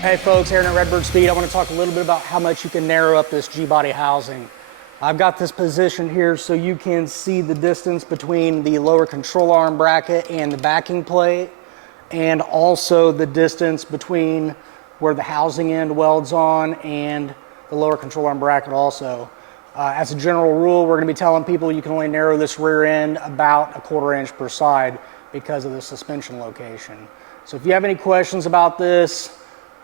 Hey folks, Aaron at Redbird Speed. I want to talk a little bit about how much you can narrow up this G-body housing. I've got this positioned here so you can see the distance between the lower control arm bracket and the backing plate, and also the distance between where the housing end welds on and the lower control arm bracket also. As a general rule, we're going to be telling people you can only narrow this rear end about 1/4 inch per side because of the suspension location. So if you have any questions about this,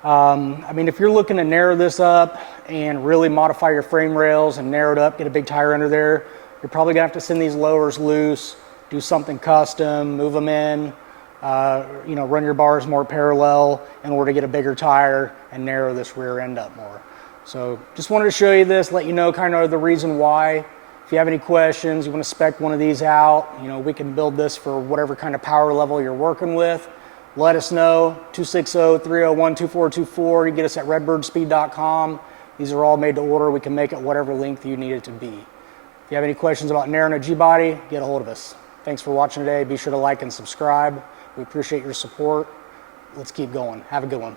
if you're looking to narrow this up and really modify your frame rails and narrow it up, get a big tire under there, you're probably gonna have to send these lowers loose, do something custom, move them in, run your bars more parallel in order to get a bigger tire and narrow this rear end up more. So just wanted to show you this, let you know kind of the reason why. If you have any questions, you want to spec one of these out, we can build this for whatever kind of power level you're working with. Let us know, 260-301-2424. You get us at redbirdspeed.com. These are all made to order. We can make it whatever length you need it to be. If you have any questions about narrowing a G-body, get a hold of us. Thanks for watching today. Be sure to like and subscribe. We appreciate your support. Let's keep going. Have a good one.